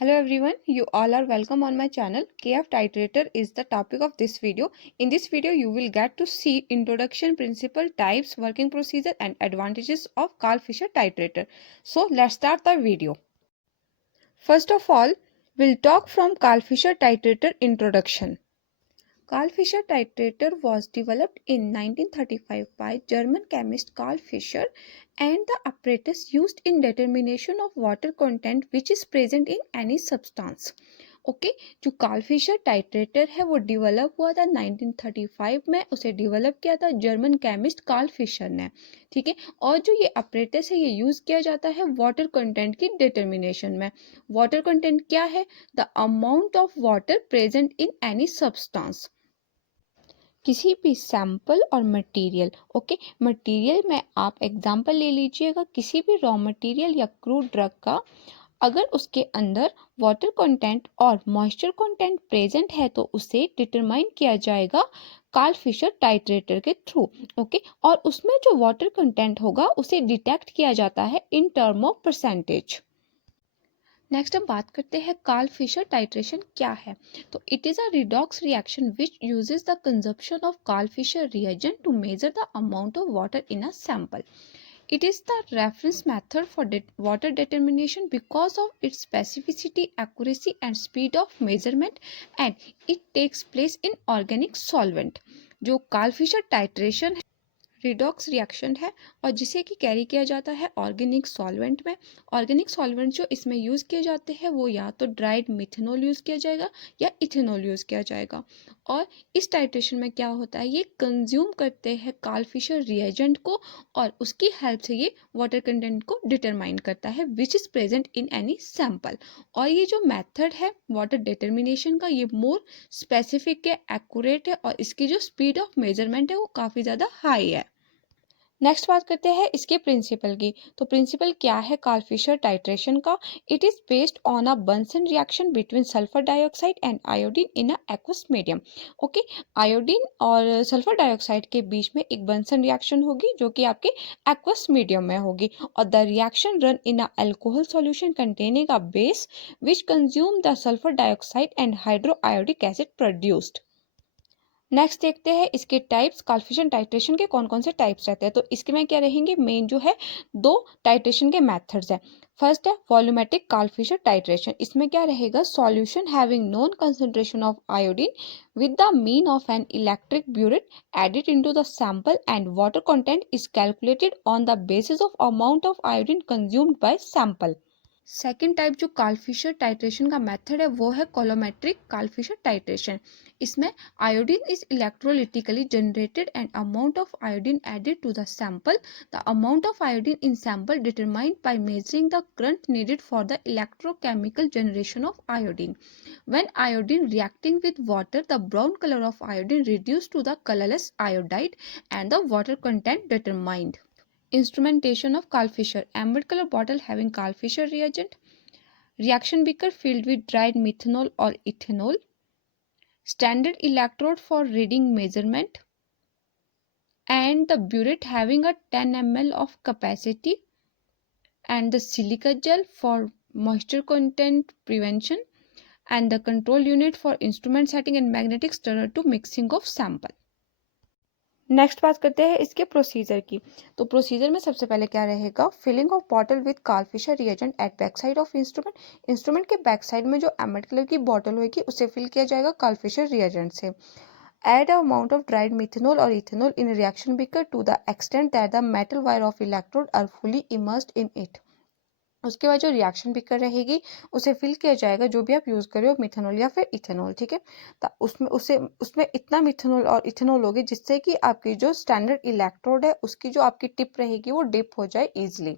Hello everyone, you all are welcome on my channel. KF Titrator is the topic of this video. In this video, you will get to see introduction, principle, types, working procedure and advantages of Carl Fisher Titrator. So let's start the video. First of all, we'll talk from Carl Fisher Titrator introduction. Carl Fisher titrator was developed in 1935 by German chemist Carl Fischer and the apparatus used in determination of water content which is present in any substance. Okay जो Karl Fisher टाइट्रेटर है वो develop हुआ था 1935 में. उसे develop किया था German chemist Karl Fisher ने. ठीक है. और जो ये अपरेटस है ये यूज़ किया जाता है वाटर कंटेंट की डिटर्मिनेशन में. वाटर कंटेंट क्या है? The amount of water present in any substance. किसी भी सैंपल और मटेरियल. ओके. मटेरियल में आप एग्जांपल ले लीजिएगा किसी भी रॉ मटेरियल या क्रूड ड्रग का. अगर उसके अंदर वाटर कंटेंट और मॉइस्चर कंटेंट प्रेजेंट है तो उसे डिटरमाइन किया जाएगा कार्ल फिशर टाइट्रेटर के थ्रू. ओके. और उसमें जो वाटर कंटेंट होगा उसे डिटेक्ट किया जाता है in term of percentage. Next हम बात करते हैं कार्ल फिशर टाइट्रेशन क्या है. तो it is a redox reaction which uses the consumption of Karl Fischer reagent to measure the amount of water in a sample. It is the reference method for water determination because of its specificity, accuracy and speed of measurement, and it takes place in organic solvent. जो Karl Fischer titration redox reaction है और जिसे कि carry किया जाता है organic solvent में. Organic solvent जो इसमें यूज़ किए जाते हैं वो या तो ड्राइड मिथेनॉल यूज़ किया जाएगा या इथेनॉल यूज़ किया जाएगा. और इस टाइट्रेशन में क्या होता है, ये कंज्यूम करते हैं कार्ल फिशर रिएजेंट को और उसकी हेल्प से ये वाटर कंटेंट को डिटरमाइन करता है which is present in any sample. और ये जो मेथड है वाटर डिटर्मिनेशन का ये मोर स्पेसिफिक है, एक्यूरेट है और इसकी जो स्पीड ऑफ मेजरमेंट है वो काफ़ी ज़्यादा हाई है. नेक्स्ट बात करते हैं इसके प्रिंसिपल की. तो प्रिंसिपल क्या है कार्ल फिशर टाइट्रेशन का? It is based on a Bunsen reaction between sulphur dioxide and iodine in a aqueous medium. Okay. Iodine और सल्फर डाइऑक्साइड के बीच में एक बंसन रिएक्शन होगी जो कि आपके एक्वस मीडियम में होगी और the reaction run in a alcohol solution containing a base which consume the sulphur dioxide and hydro iodic acid produced. Next देखते हैं इसके टाइप्स. कार्ल फिशर टाइट्रेशन के कौन कौन से टाइप्स रहते हैं. तो इसके में क्या रहेंगे, मेन जो है दो टाइट्रेशन के मेथड्स है. फर्स्ट है वॉल्यूमेट्रिक कार्ल फिशर टाइट्रेशन. इसमें क्या रहेगा, solution having known concentration of iodine with the mean of an electric burette added into the sample and water content is calculated on the basis of amount of iodine consumed by sample. Second type जो Karl Fischer titration का method है वो है coulometric Karl Fischer titration. इसमें iodine is electrolytically generated and amount of iodine added to the sample. The amount of iodine in sample determined by measuring the current needed for the electrochemical generation of iodine. When iodine reacting with water, the brown color of iodine reduced to the colorless iodide and the water content determined. Instrumentation of Carl Fisher. Amber color bottle having Carl Fisher reagent. Reaction beaker filled with dried methanol or ethanol. Standard electrode for reading measurement. And the burette having a 10 ml of capacity. And the silica gel for moisture content prevention. And the control unit for instrument setting and magnetic stirrer to mixing of sample. Next बात करते हैं इसके procedure की. तो procedure में सबसे पहले क्या रहेगा, filling of bottle with Karl Fischer reagent at back side of instrument. Instrument के बैक साइड में जो एमेट कलर की बॉटल होगी उसे फिल किया जाएगा कार्ल फिशर रिएजेंट से. Add a amount of dried methanol or ethanol in a reaction beaker to the extent that the metal wire of electrode are fully immersed in it. उसके बाद जो reaction beaker रहेगी उसे fill किया जाएगा जो भी आप यूज़ कर रहे हो, मिथेनॉल या फिर इथेनॉल. ठीक है. तो उसमें इतना मिथेनॉल और इथेनॉल होगी जिससे कि आपकी जो स्टैंडर्ड इलेक्ट्रोड है उसकी जो आपकी टिप रहेगी वो डिप हो जाए इजीली.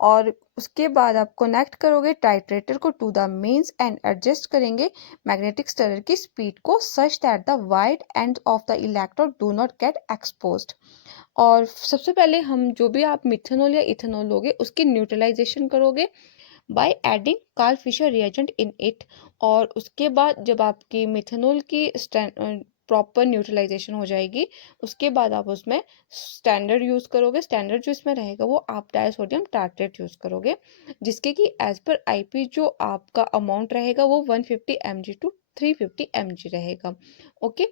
और उसके बाद आप कनेक्ट करोगे टाइट्रेटर को to the mains and adjust करेंगे मैग्नेटिक स्टरर की स्पीड को such that the wide end of the electrode do not get exposed. और सबसे पहले हम जो भी आप मिथेनॉल या इथेनॉल लोगे उसकी न्यूट्रलाइजेशन करोगे by adding Karl Fischer reagent in it. और उसके बाद जब आपकी मिथेनॉल की प्रॉपर न्यूट्रलाइजेशन हो जाएगी। उसके बाद आप उसमें स्टैंडर्ड यूज़ करोगे। स्टैंडर्ड जो इसमें रहेगा वो आप डायसोडियम टार्ट्रेट यूज़ करोगे, जिसके कि एज पर आईपी जो आपका अमाउंट रहेगा वो 150 mg टू 350 mg रहेगा। ओके,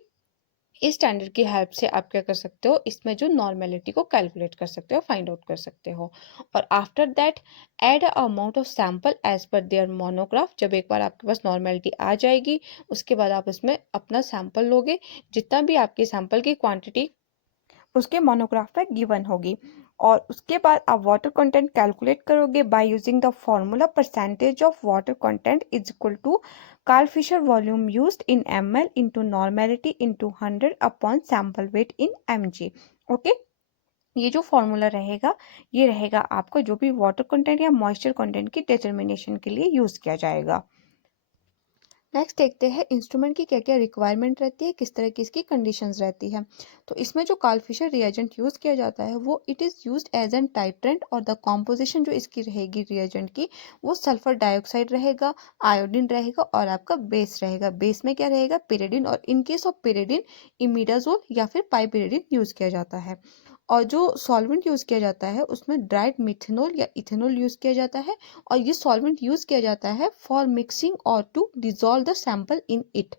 इस स्टैंडर्ड की हेल्प से आप क्या कर सकते हो, इसमें जो नॉर्मेलिटी को कैलकुलेट कर सकते हो, फाइंड आउट कर सकते हो। और after that add a amount of sample as per their monograph. जब एक बार आपके पास नॉर्मेलिटी आ जाएगी, उसके बाद आप इसमें अपना सैंपल लोगे, जितना भी आपके सैंपल की क्वांटिटी उसके मोनोग्राफ पे गिवन होगी। और उसके बाद आप वाटर कंटेंट कैलकुलेट करोगे by using the formula percentage of water content is equal to Karl Fischer volume used in ml into normality into 100 upon sample weight in mg। Okay, ये जो formula रहेगा ये रहेगा आपका जो भी वाटर कंटेंट या मॉइस्चर कंटेंट की डिटर्मिनेशन के लिए यूज किया जाएगा। नेक्स्ट देखते हैं इंस्ट्रूमेंट की क्या क्या रिक्वायरमेंट रहती है, किस तरह की इसकी कंडीशंस रहती है। तो इसमें जो कार्ल फिशर रिएजेंट यूज़ किया जाता है वो it is used as an titrant, और द कॉम्पोजिशन जो इसकी रहेगी रिएजेंट की वो सल्फर डाइऑक्साइड रहेगा, आयोडीन रहेगा और आपका बेस रहेगा। बेस में क्या रहेगा, पिरिडिन, और in case of pyridine imidazole या फिर पाइपिरिडिन यूज़ किया जाता है। और जो सॉल्वेंट यूज़ किया जाता है उसमें ड्राइड मिथेनॉल या इथेनॉल यूज़ किया जाता है, और ये सॉल्वेंट यूज़ किया जाता है फॉर मिक्सिंग और to dissolve the sample in it.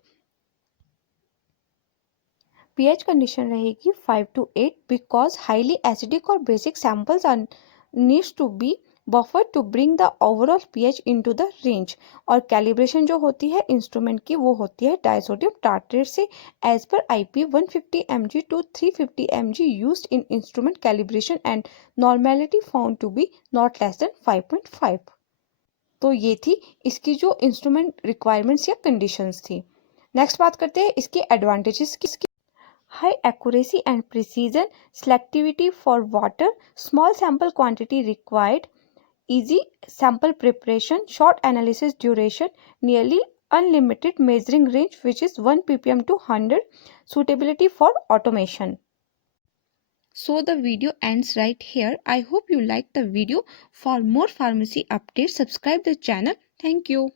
pH condition रहेगी 5 to 8 बिकॉज हाईली एसिडिक और basic samples are needs to be buffer to bring the overall pH into the range. और calibration जो होती है इंस्ट्रूमेंट की वो होती है डाइसोडियम टार्ट्रेट से as per IP 150 mg to 350 mg used in instrument calibration and normality found to be not less than 5.5। तो ये थी इसकी जो इंस्ट्रूमेंट रिक्वायरमेंट्स या कंडीशंस थी। नेक्स्ट बात करते हैं इसके एडवांटेजेस की। High accuracy and precision, selectivity for water, small sample quantity required, easy sample preparation, short analysis duration, nearly unlimited measuring range which is 1 ppm to 100, suitability for automation. So the video ends right here. I hope you liked the video. For more pharmacy updates, subscribe the channel. Thank you.